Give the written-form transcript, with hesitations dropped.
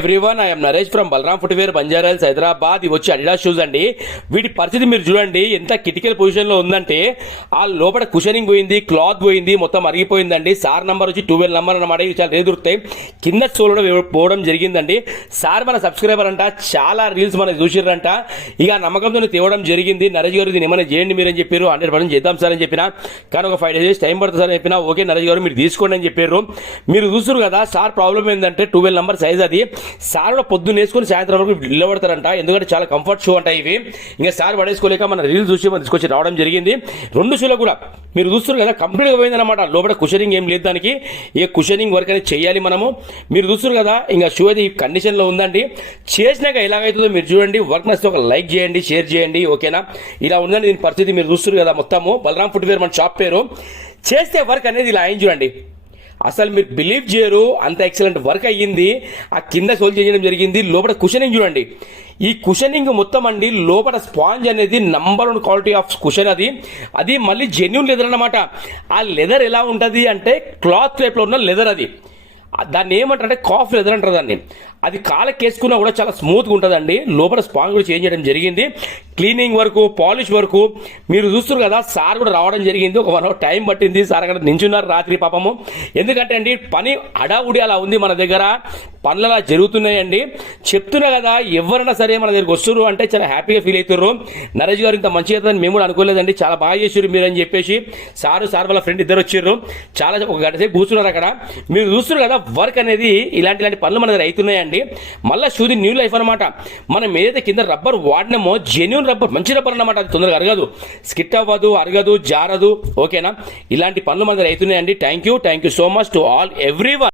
Everyone, I'm Naresh from Balaram footwear, Banjara Hills, Hyderabad. ఇవి వచ్చి Adidas shoes అండి. వీటి పరిస్థితి మీరు చూడండి ఎంత క్రిటికల్ పొజిషన్ లో ఉందంటే, ఆ లోపల కుషనింగ్ పోయింది, క్లాత్ పోయింది, మొత్తం అరిగిపోయిందండి. సార్ నంబర్ వచ్చి 12 నంబర్ అన్నమాట. ఇవి చాలా రేట్ దొరుకుతాయి. కింద సోల్ పోవడం జరిగిందండి. సార్ మన సబ్స్క్రైబర్ అంట, చాలా రీల్స్ మనకు చూసిర్రంట. ఇక నమ్మకంతో తేవడం జరిగింది. నరేష్ గారు దీన్ని ఏమైనా చేయండి మీరు అని చెప్పారు. 100% చేద్దాం సార్ అని చెప్పిన, కానీ ఒక 5 days టైం పడుతుంది సార్ అని చెప్పిన. ఓకే నరేష్ గారు మీరు తీసుకోండి అని చెప్పారు. మీరు చూస్తారు కదా సార్ ప్రాబ్లం ఏంటంటే 12 నంబర్ సైజ్ అది. సార్ కూడా పొద్దున్న వేసుకుని సాయంత్రం వరకు నిలబడతారంట, ఎందుకంటే చాలా కంఫర్ట్ షూ అంట ఇవి. ఇంకా సార్ పడేసుకోలేక మన రీల్స్ చూసి మనం తీసుకొచ్చి రావడం జరిగింది. 2 షూలో కూడా మీరు చూస్తారు కదా కంప్లీట్గా పోయిందన్నమాట. లోపల కుషనింగ్ ఏం లేదు దానికి. ఏ కుషనింగ్ వర్క్ అనేది చేయాలి మనము. మీరు చూస్తారు కదా ఇంకా షూ అది కండిషన్లో ఉందండి. చేసినాక ఎలాగైతుందో మీరు చూడండి. వర్క్ నచ్చితే ఒక లైక్ చేయండి, షేర్ చేయండి. ఓకేనా, ఇలా ఉందండి దీని పరిస్థితి. మీరు చూస్తారు కదా మొత్తము బలరాం ఫుట్వేర్ మన షాప్ పేరు. చేస్తే వర్క్ అనేది ఇలా అయింది చూడండి. అసలు మీరు బిలీవ్ చేయరు, అంత ఎక్సలెంట్ వర్క్ అయ్యింది. ఆ కింద సోల్ చేయడం జరిగింది. లోపల కుషనింగ్ చూడండి. ఈ కుషనింగ్ మొత్తం అండి లోపల స్పాంజ్ అనేది నంబర్ 1 క్వాలిటీ ఆఫ్ కుషన్. అది మళ్ళీ జెన్యూన్ లెదర్ అన్నమాట. ఆ లెదర్ ఎలా ఉంటుంది అంటే క్లాత్ టైప్లో ఉన్న లెదర్. అది దాన్ని ఏమంటారంటే కాఫ్ లెదర్ అంటారు దాన్ని. అది కాళ్ళకి వేసుకున్నా కూడా చాలా స్మూత్గా ఉంటుందండి. లోపల స్పాంజ్ కూడా చేంజ్ చేయడం జరిగింది. క్లీనింగ్ వరకు, పాలిష్ వరకు మీరు చూస్తారు కదా. సార్ కూడా రావడం జరిగింది. ఒక 1 hour టైం పట్టింది. సార్ అక్కడ నించున్నారు రాత్రి పాపము. ఎందుకంటే అండి పని అడావుడి అలా ఉంది మన దగ్గర. పనులు అలా జరుగుతున్నాయండి. చెప్తున్నా కదా, ఎవరైనా సరే మన దగ్గరకు వస్తున్నారు అంటే చాలా హ్యాపీగా ఫీల్ అవుతారు. నరేష్ గారు ఇంత మంచిగా అవుతుందని మేము కూడా అనుకోలేదండి. చాలా బాగా చేసారు మీరు అని చెప్పేసి సార్ వాళ్ళ ఫ్రెండ్ ఇద్దరు వచ్చారు. చాలా ఒక గంట సేపు కూర్చున్నారు అక్కడ. మీరు చూస్తున్నారు కదా వర్క్ అనేది ఇలాంటి పనులు మన దగ్గర అవుతున్నాయండి. మళ్ళీ షూది న్యూ లైఫ్ అనమాట. మనం ఏదైతే కింద రబ్బర్ వాడినామో జెన్యూన్ రబ్బర్, మంచి రబ్బర్ అనమాట. అది తొందరగా అరగదు, స్కిట్ అవ్వదు, అరగదు, జారదు. ఓకేనా, ఇలాంటి పనులు మన దగ్గర అవుతున్నాయండి. Thank you so much to all everyone.